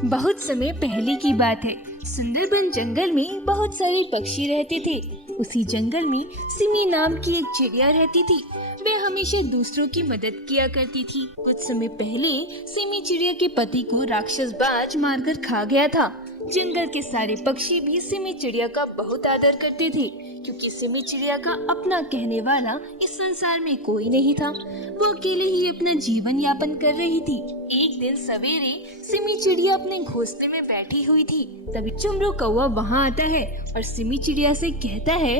बहुत समय पहले की बात है। सुंदरबन जंगल में बहुत सारे पक्षी रहते थे। उसी जंगल में सिमी नाम की एक चिड़िया रहती थी। वे हमेशा दूसरों की मदद किया करती थी। कुछ समय पहले सिमी चिड़िया के पति को राक्षस बाज मारकर खा गया था। जंगल के सारे पक्षी भी सिमी चिड़िया का बहुत आदर करते थे, क्योंकि सिमी चिड़िया का अपना कहने वाला इस संसार में कोई नहीं था। वो अकेले ही अपना जीवन यापन कर रही थी। एक दिन सवेरे सिमी चिड़िया अपने घोंसले में बैठी हुई थी। तभी चुमरू कौवा वहाँ आता है और सिमी चिड़िया से कहता है,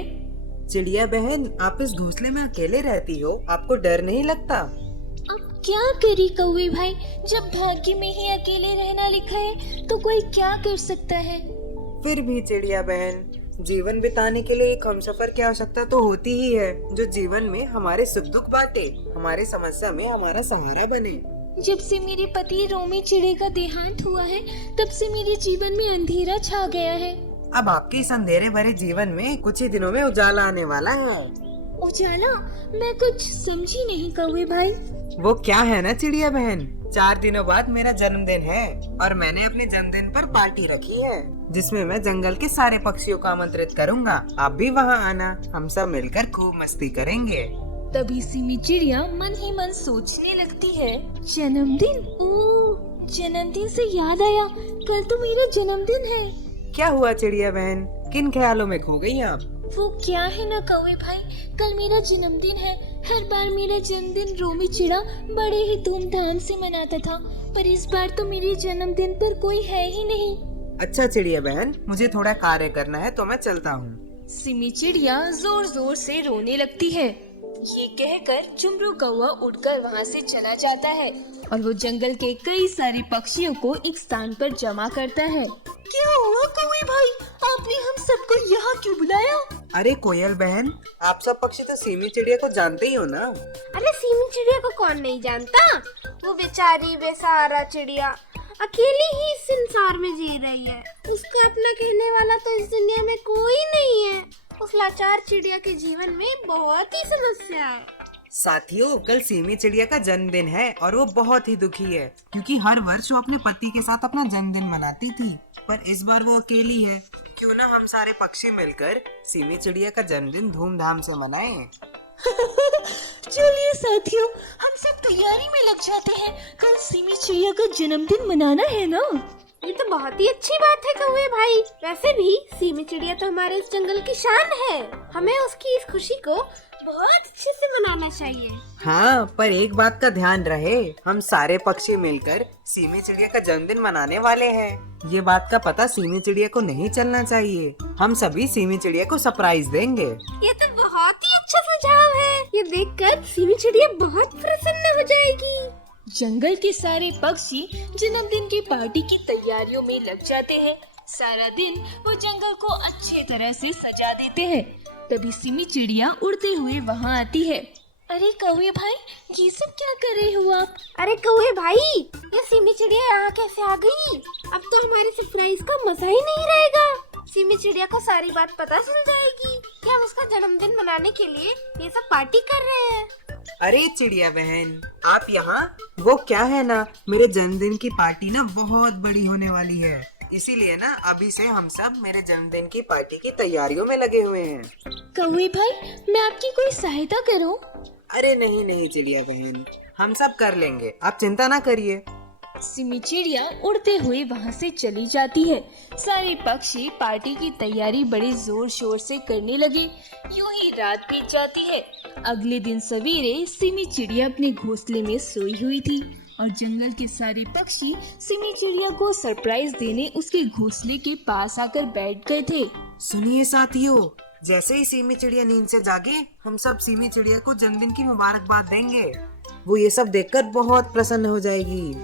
चिड़िया बहन, आप इस घोंसले में अकेले रहती हो, आपको डर नहीं लगता? अब क्या करी कौवे भाई, जब भाग्य में ही अकेले रहना लिखा है तो कोई क्या कर सकता है। फिर भी चिड़िया बहन, जीवन बिताने के लिए एक हमसफर की आवश्यकता तो होती ही है, जो जीवन में हमारे सुख दुख बांटे, हमारी समस्या में हमारा सहारा बने। जब से मेरे पति रोमी चिड़े का देहांत हुआ है, तब से मेरे जीवन में अंधेरा छा गया है। अब आपके इस अंधेरे भरे जीवन में कुछ ही दिनों में उजाला आने वाला है। उजाला? मैं कुछ समझी नहीं कौवे भाई। वो क्या है ना चिड़िया बहन, 4 दिनों बाद मेरा जन्मदिन है और मैंने अपने जन्मदिन पर पार्टी रखी है, जिसमें मैं जंगल के सारे पक्षियों को आमंत्रित करूंगा। आप भी वहाँ आना, हम सब मिलकर खूब मस्ती करेंगे। तभी सिमी चिड़िया मन ही मन सोचने लगती है, जन्मदिन? ओह, जन्मदिन से याद आया, कल तो मेरा जन्मदिन है। क्या हुआ चिड़िया बहन, किन ख्यालों में खो गई आप? वो क्या है ना कौवे भाई, कल मेरा जन्मदिन है। हर बार मेरा जन्मदिन रोमी चिड़ा बड़े ही धूमधाम से मनाता था, पर इस बार तो मेरे जन्मदिन पर कोई है ही नहीं। अच्छा चिड़िया बहन, मुझे थोड़ा कार्य करना है तो मैं चलता हूँ। सिमी चिड़िया जोर जोर से रोने लगती है। ये कहकर चुमरू कौवा उड़कर वहाँ से चला जाता है और वो जंगल के कई सारे पक्षियों को एक स्थान पर जमा करता है। क्या हुआ कौवे भाई, आपने हम सबको यहाँ क्यों बुलाया? अरे कोयल बहन, आप सब पक्षी तो सिमी चिड़िया को जानते ही हो ना। अरे सिमी चिड़िया को कौन नहीं जानता, वो बेचारी बेसहारा चिड़िया अकेली ही इस संसार में जी रही है। उसका अपना कहने वाला तो इस दुनिया में कोई नहीं है। उस लाचार चिड़िया के जीवन में बहुत ही समस्या है। साथियों, कल सिमी चिड़िया का जन्मदिन है और वो बहुत ही दुखी है, क्योंकि हर वर्ष वो अपने पति के साथ अपना जन्मदिन मनाती थी, पर इस बार वो अकेली है। क्यों ना हम सारे पक्षी मिलकर सिमी चिड़िया का जन्मदिन धूमधाम से मनाएं। चलिए साथियों, हम सब तैयारी में लग जाते हैं। कल सिमी चिड़िया का जन्मदिन मनाना है ना। ये तो बहुत ही अच्छी बात है कौवे भाई। वैसे भी सिमी चिड़िया तो हमारे इस जंगल की शान है, हमें उसकी इस खुशी को बहुत अच्छे से मनाना चाहिए। हाँ, पर एक बात का ध्यान रहे, हम सारे पक्षी मिलकर सिमी चिड़िया का जन्मदिन मनाने वाले हैं। ये बात का पता सिमी चिड़िया को नहीं चलना चाहिए। हम सभी सिमी चिड़िया को सरप्राइज देंगे। ये तो बहुत ही अच्छा सुझाव है। ये देखकर सिमी चिड़िया बहुत प्रसन्न हो जाएगी। जंगल के सारे पक्षी जन्मदिन की पार्टी की तैयारियों में लग जाते हैं। सारा दिन वो जंगल को अच्छी तरह से सजा देते हैं। तभी सिमी चिड़िया उड़ते हुए वहाँ आती है। अरे कौवे भाई, ये सब क्या कर रहे हो आप? अरे कौवे भाई, ये सिमी चिड़िया यहाँ कैसे आ गई? अब तो हमारे सरप्राइज का मजा ही नहीं रहेगा। सिमी चिड़िया को सारी बात पता चल जाएगी कि हम उसका जन्मदिन मनाने के लिए ये सब पार्टी कर रहे हैं। अरे चिड़िया बहन, आप यहाँ? वो क्या है ना, मेरे जन्मदिन की पार्टी ना बहुत बड़ी होने वाली है, इसीलिए ना अभी से हम सब मेरे जन्मदिन की पार्टी की तैयारियों में लगे हुए हैं। कौवे भाई, मैं आपकी कोई सहायता करूं? अरे नहीं नहीं चिड़िया बहन, हम सब कर लेंगे, आप चिंता ना करिए। सिमी चिड़िया उड़ते हुए वहाँ से चली जाती है। सारे पक्षी पार्टी की तैयारी बड़े जोर शोर से करने लगे। यूं ही रात बीत जाती है। अगले दिन सवेरे सिमी चिड़िया अपने घोंसले में सोई हुई थी और जंगल के सारे पक्षी सिमी चिड़िया को सरप्राइज देने उसके घोंसले के पास आकर बैठ गए थे। सुनिए साथियों, जैसे ही सिमी चिड़िया नींद से जागे, हम सब सिमी चिड़िया को जन्मदिन की मुबारकबाद देंगे। वो ये सब देखकर बहुत प्रसन्न हो जाएगी।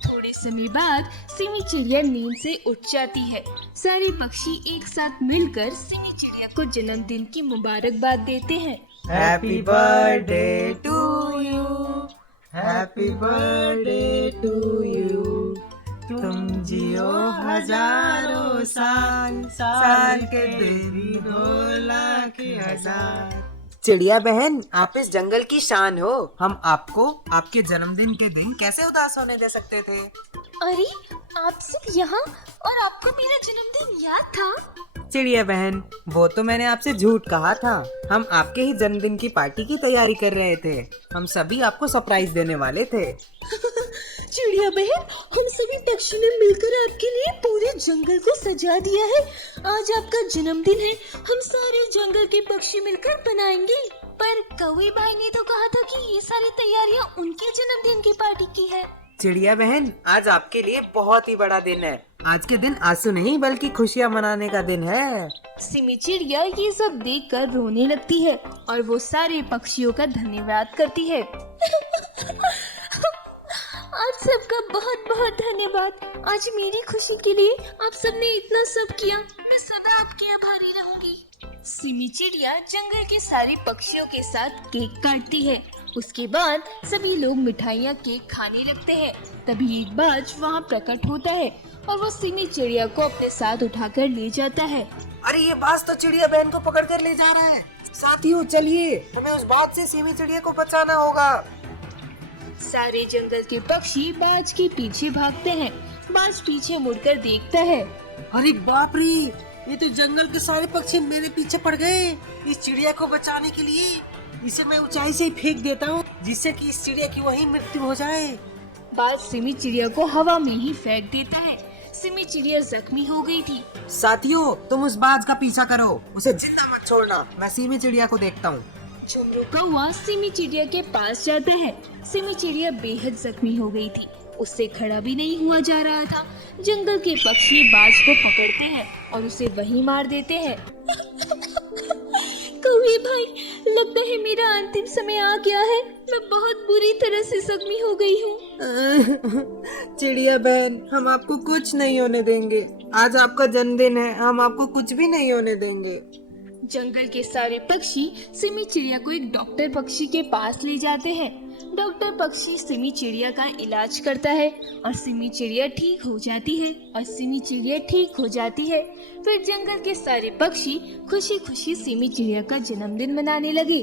थोड़े समय बाद सिमी चिड़िया नींद से उठ जाती है। सारे पक्षी एक साथ मिलकर सिमी चिड़िया को जन्मदिन की मुबारकबाद देते हैं। Happy birthday to you, happy birthday to you, तुम जियो हजारों साल, साल के देवी 2 लाख हजार। चिड़िया बहन, आप इस जंगल की शान हो। हम आपको आपके जन्मदिन के दिन कैसे उदास होने दे सकते थे? अरे, आप सब यहाँ, और आपको मेरा जन्मदिन याद था? चिड़िया बहन, वो तो मैंने आपसे झूठ कहा था। हम आपके ही जन्मदिन की पार्टी की तैयारी कर रहे थे। हम सभी आपको सरप्राइज देने वाले थे। चिड़िया बहन, हम सभी पक्षी ने मिलकर आपके लिए पूरे जंगल को सजा दिया है। आज आपका जन्मदिन है, हम सारे जंगल के पक्षी मिलकर बनाएंगे। पर कौवे भाई ने तो कहा था कि ये सारी तैयारियां उनके जन्मदिन की पार्टी की है। चिड़िया बहन, आज आपके लिए बहुत ही बड़ा दिन है। आज के दिन आंसू नहीं बल्कि खुशियाँ मनाने का दिन है। सिमी चिड़िया ये सब देखकर रोने लगती है और वो सारे पक्षियों का धन्यवाद करती है। आप सबका बहुत बहुत धन्यवाद। आज मेरी खुशी के लिए आप सबने इतना सब किया। मैं सदा आपकी आभारी रहूंगी। सिमी चिड़िया जंगल के सारे पक्षियों के साथ केक काटती है। उसके बाद सभी लोग मिठाइयाँ केक खाने लगते हैं। तभी एक बाज वहाँ प्रकट होता है और वो सिमी चिड़िया को अपने साथ उठाकर ले जाता है। अरे ये बाज तो चिड़िया बहन को पकड़ कर ले जा रहा है। साथियों चलिए, हमें उस बाज से सिमी चिड़िया को बचाना होगा। सारे जंगल के पक्षी बाज के पीछे भागते हैं। बाज पीछे मुड़कर देखता है। अरे बाप रे, ये तो जंगल के सारे पक्षी मेरे पीछे पड़ गए। इस चिड़िया को बचाने के लिए इसे मैं ऊंचाई से ही फेंक देता हूँ, जिससे कि इस चिड़िया की वहीं मृत्यु हो जाए। बाज सिमी चिड़िया को हवा में ही फेंक देता है। सिमी चिड़िया जख्मी हो गई थी। साथियों, तुम उस बाज का पीछा करो, उसे जिंदा मत छोड़ना। मैं सिमी चिड़िया को देखता हूँ। चुनरू कौवा सिमी चिड़िया के पास जाता है। सिमी चिड़िया बेहद जख्मी हो गई थी, उससे खड़ा भी नहीं हुआ जा रहा था। जंगल के पक्षी बाज को पकड़ते हैं और उसे वहीं मार देते हैं। कौवे भाई, लगता है मेरा अंतिम समय आ गया है। मैं बहुत बुरी तरह से जख्मी हो गई हूँ। चिड़िया बहन, हम आपको कुछ नहीं होने देंगे। आज आपका जन्मदिन है, हम आपको कुछ भी नहीं होने देंगे। जंगल के सारे पक्षी सिमी चिड़िया को एक डॉक्टर पक्षी के पास ले जाते हैं। डॉक्टर पक्षी सिमी चिड़िया का इलाज करता है और सिमी चिड़िया ठीक हो जाती है। फिर जंगल के सारे पक्षी खुशी खुशी सिमी चिड़िया का जन्मदिन मनाने लगे।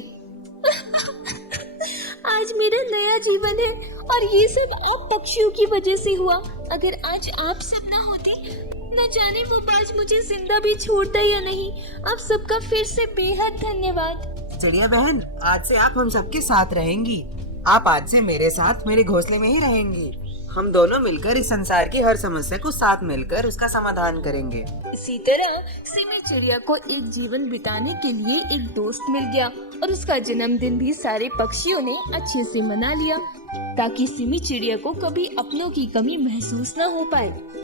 आज मेरा नया जीवन है और ये सब आप पक्षियों की वजह से हुआ। अगर आज आप सब ना होती, न जाने वो बाज मुझे जिंदा भी छोड़ता या नहीं। आप सबका फिर से बेहद धन्यवाद। चिड़िया बहन, आज से आप हम सबके साथ रहेंगी। आप आज से मेरे साथ मेरे घोंसले में ही रहेंगी। हम दोनों मिलकर इस संसार की हर समस्या को साथ मिलकर उसका समाधान करेंगे। इसी तरह सिमी चिड़िया को एक जीवन बिताने के लिए एक दोस्त मिल गया और उसका जन्मदिन भी सारे पक्षियों ने अच्छे से मना लिया, ताकि सिमी चिड़िया को कभी अपनों की कमी महसूस न हो पाए।